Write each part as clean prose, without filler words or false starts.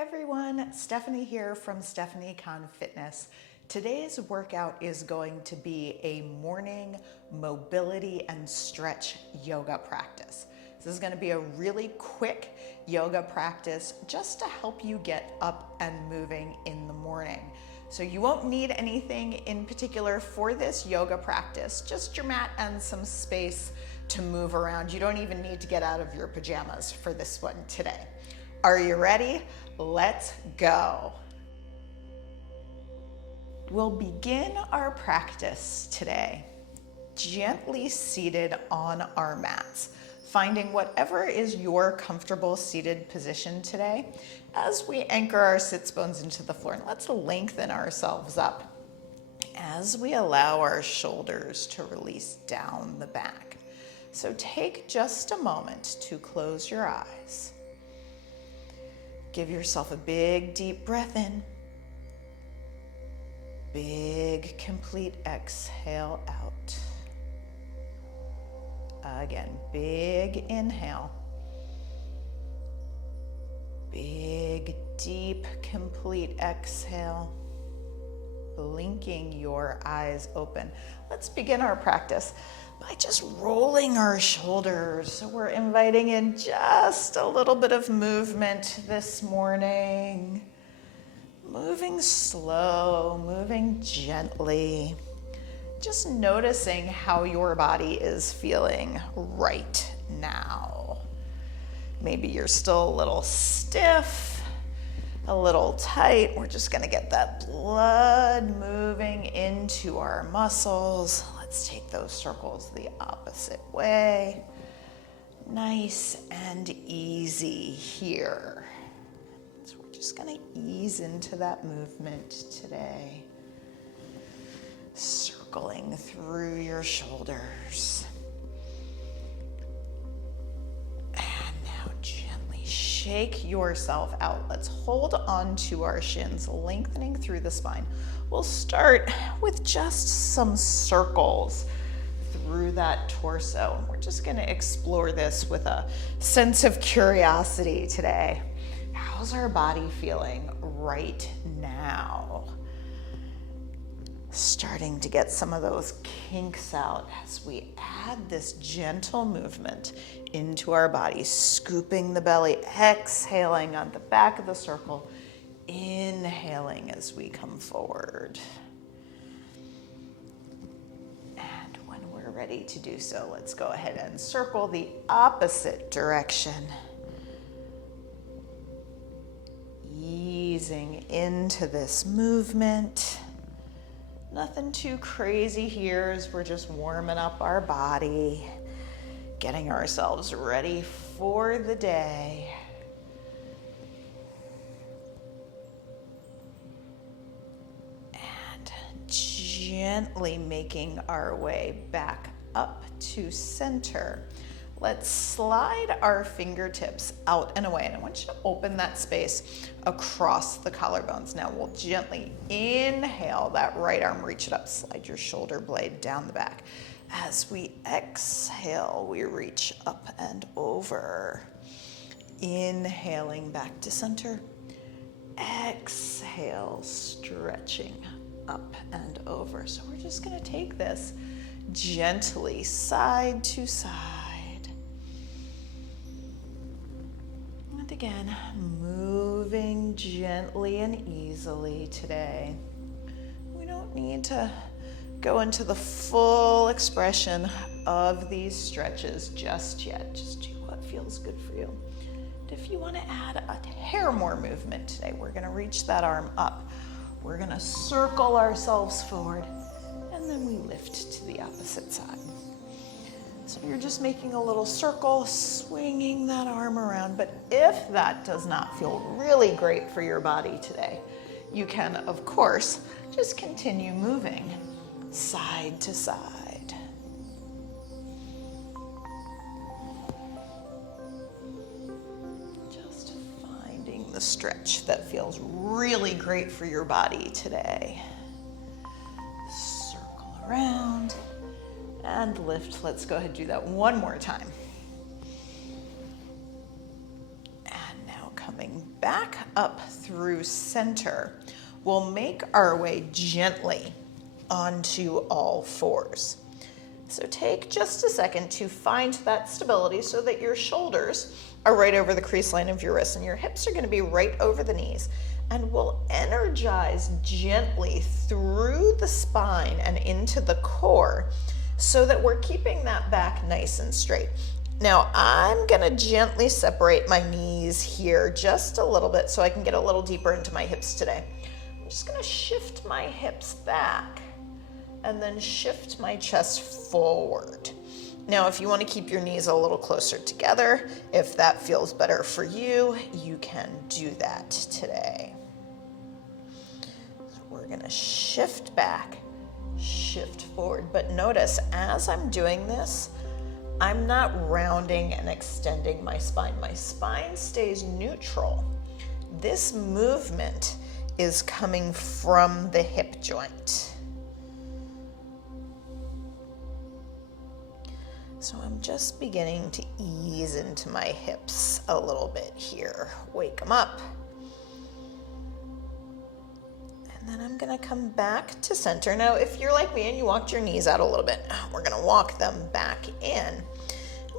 everyone, Stephanie here from Stephanie Con Fitness. Today's workout is going to be a morning mobility and stretch yoga practice. This is going to be a really quick yoga practice just to help you get up and moving in the morning. So you won't need anything in particular for this yoga practice, just your mat and some space to move around. You don't even need to get out of your pajamas for this one today. Are you ready? Let's go. We'll begin our practice today gently seated on our mats, finding whatever is your comfortable seated position today as we anchor our sits bones into the floor. And let's lengthen ourselves up as we allow our shoulders to release down the back. So take just a moment to close your eyes. Give yourself a big, deep breath in. Big, complete exhale out. Again, big inhale. Big, deep, complete exhale. Blinking your eyes open. Let's begin our practice by just rolling our shoulders. So we're inviting in just a little bit of movement this morning. Moving slow, moving gently. Just noticing how your body is feeling right now. Maybe you're still a little stiff, a little tight. We're just gonna get that blood moving into our muscles. Let's take those circles the opposite way. Nice and easy here. So we're just gonna ease into that movement today. Circling through your shoulders. And now gently shake yourself out. Let's hold on to our shins, lengthening through the spine. We'll start with just some circles through that torso. We're just going to explore this with a sense of curiosity today. How's our body feeling right now? Starting to get some of those kinks out as we add this gentle movement into our body, scooping the belly, exhaling on the back of the circle, inhaling as we come forward. And when we're ready to do so, let's go ahead and circle the opposite direction. Easing into this movement. Nothing too crazy here as we're just warming up our body, getting ourselves ready for the day. And gently making our way back up to center. Let's slide our fingertips out and away. And I want you to open that space across the collarbones. Now we'll gently inhale that right arm, reach it up, slide your shoulder blade down the back. As we exhale, we reach up and over. Inhaling back to center. Exhale, stretching up and over. So we're just gonna take this gently side to side. Again, moving gently and easily today. We don't need to go into the full expression of these stretches just yet. Just do what feels good for you. And if you want to add a hair more movement today, we're going to reach that arm up. We're going to circle ourselves forward, and then we lift to the opposite side. So you're just making a little circle, swinging that arm around. But if that does not feel really great for your body today, you can, of course, just continue moving side to side. Just finding the stretch that feels really great for your body today. Circle around. And lift. Let's go ahead and do that one more time. And now coming back up through center, we'll make our way gently onto all fours. So take just a second to find that stability so that your shoulders are right over the crease line of your wrists and your hips are going to be right over the knees. And we'll energize gently through the spine and into the core so that we're keeping that back nice and straight. Now I'm going to gently separate my knees here just a little bit so I can get a little deeper into my hips today. I'm just going to shift my hips back and then shift my chest forward. Now, if you want to keep your knees a little closer together, if that feels better for you, you can do that today. So we're going to shift back, shift forward. But notice, as I'm doing this, I'm not rounding and extending my spine. My spine stays neutral. This movement is coming from the hip joint. So I'm just beginning to ease into my hips a little bit here. Wake them up. And then I'm gonna come back to center. Now, if you're like me and you walked your knees out a little bit, we're gonna walk them back in. And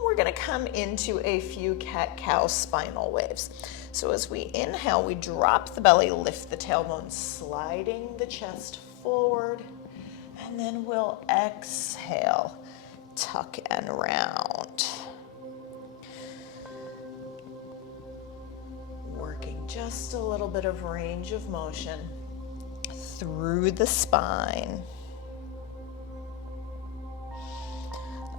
we're gonna come into a few cat-cow spinal waves. So as we inhale, we drop the belly, lift the tailbone, sliding the chest forward. And then we'll exhale. Tuck and round. Working just a little bit of range of motion through the spine.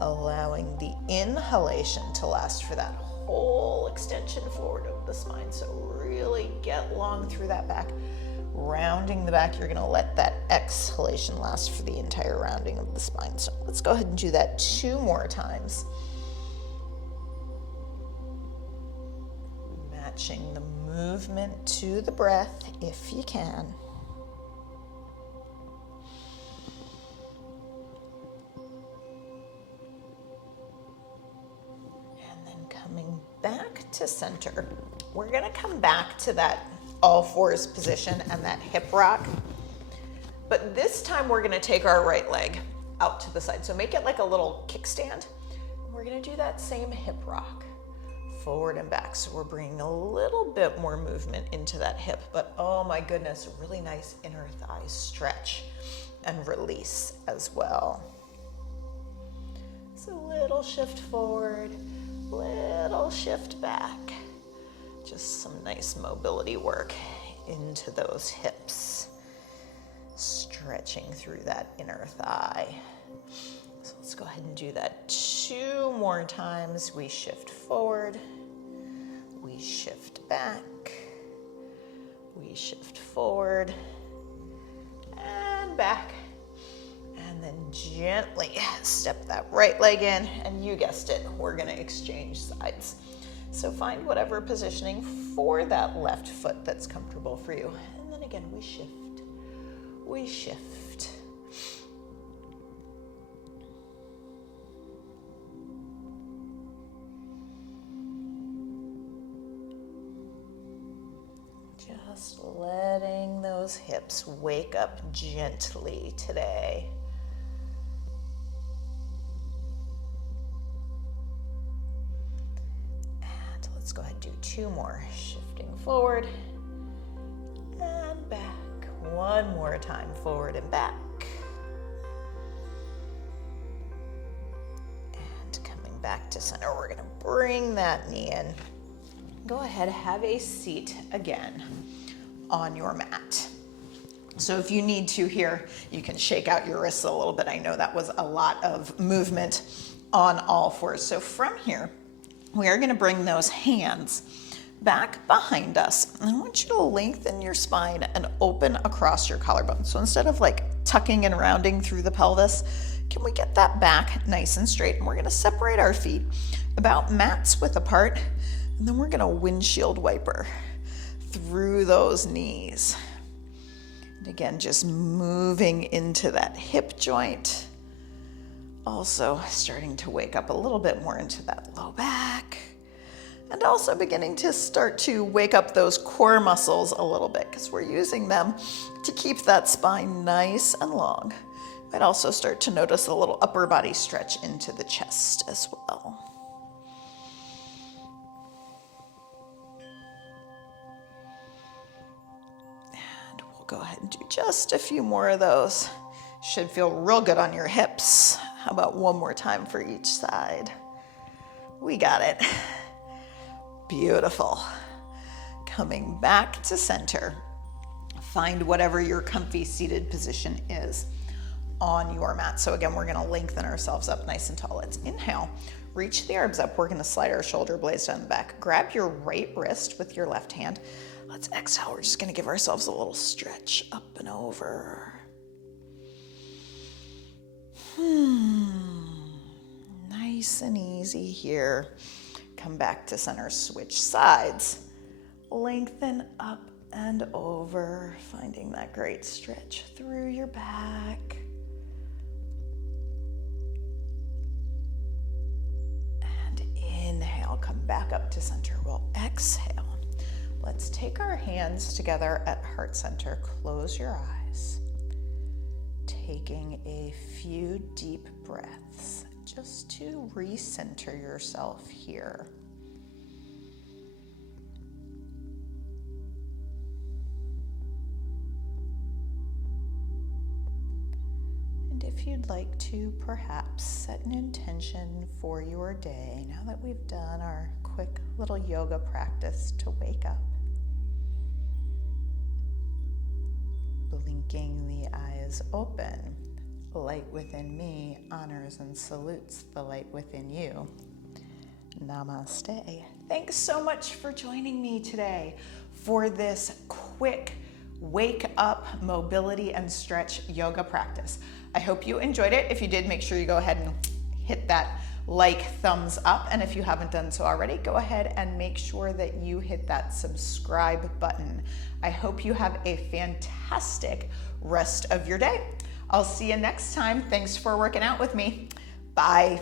Allowing the inhalation to last for that whole extension forward of the spine. So really get long through that back. Rounding the back, you're going to let that exhalation last for the entire rounding of the spine. So let's go ahead and do that 2 more times. Matching the movement to the breath if you can. And then coming back to center, we're going to come back to that all fours position and that hip rock. But this time we're gonna take our right leg out to the side. So make it like a little kickstand. We're gonna do that same hip rock, forward and back. So we're bringing a little bit more movement into that hip, but oh my goodness, really nice inner thigh stretch and release as well. So little shift forward, little shift back. Just some nice mobility work into those hips, stretching through that inner thigh. So let's go ahead and do that 2 more times. We shift forward, we shift back, we shift forward and back, and then gently step that right leg in, and you guessed it, we're gonna exchange sides. So find whatever positioning for that left foot that's comfortable for you. And then again, we shift, we shift. Just letting those hips wake up gently today. Let's go ahead and do 2 more. Shifting forward and back. 1 more time, forward and back. And coming back to center, we're gonna bring that knee in. Go ahead, have a seat again on your mat. So if you need to here, you can shake out your wrists a little bit. I know that was a lot of movement on all fours. So from here, we are going to bring those hands back behind us. And I want you to lengthen your spine and open across your collarbone. So instead of like tucking and rounding through the pelvis, can we get that back nice and straight? And we're going to separate our feet about mat's width apart. And then we're going to windshield wiper through those knees. And again, just moving into that hip joint. Also starting to wake up a little bit more into that low back. and also beginning to start to wake up those core muscles a little bit because we're using them to keep that spine nice and long. Might also start to notice a little upper body stretch into the chest as well. And we'll go ahead and do just a few more of those. Should feel real good on your hips. How about one more time for each side? We got it. Beautiful. Coming back to center. Find whatever your comfy seated position is on your mat. So again, we're gonna lengthen ourselves up nice and tall. Let's inhale, reach the arms up. We're gonna slide our shoulder blades down the back. Grab your right wrist with your left hand. Let's exhale. We're just gonna give ourselves a little stretch up and over. Nice and easy here. Come back to center, switch sides. Lengthen up and over, finding that great stretch through your back. And inhale, come back up to center. We'll exhale. Let's take our hands together at heart center. Close your eyes. Taking a few deep breaths just to recenter yourself here. And if you'd like to perhaps set an intention for your day, now that we've done our quick little yoga practice to wake up. Blinking the eyes open. Light within me honors and salutes the light within you. Namaste. Thanks so much for joining me today for this quick wake up mobility and stretch yoga practice. I hope you enjoyed it. If you did, make sure you go ahead and hit that thumbs up. And if you haven't done so already, go ahead and make sure that you hit that subscribe button. I hope you have a fantastic rest of your day. I'll see you next time. Thanks for working out with me. Bye.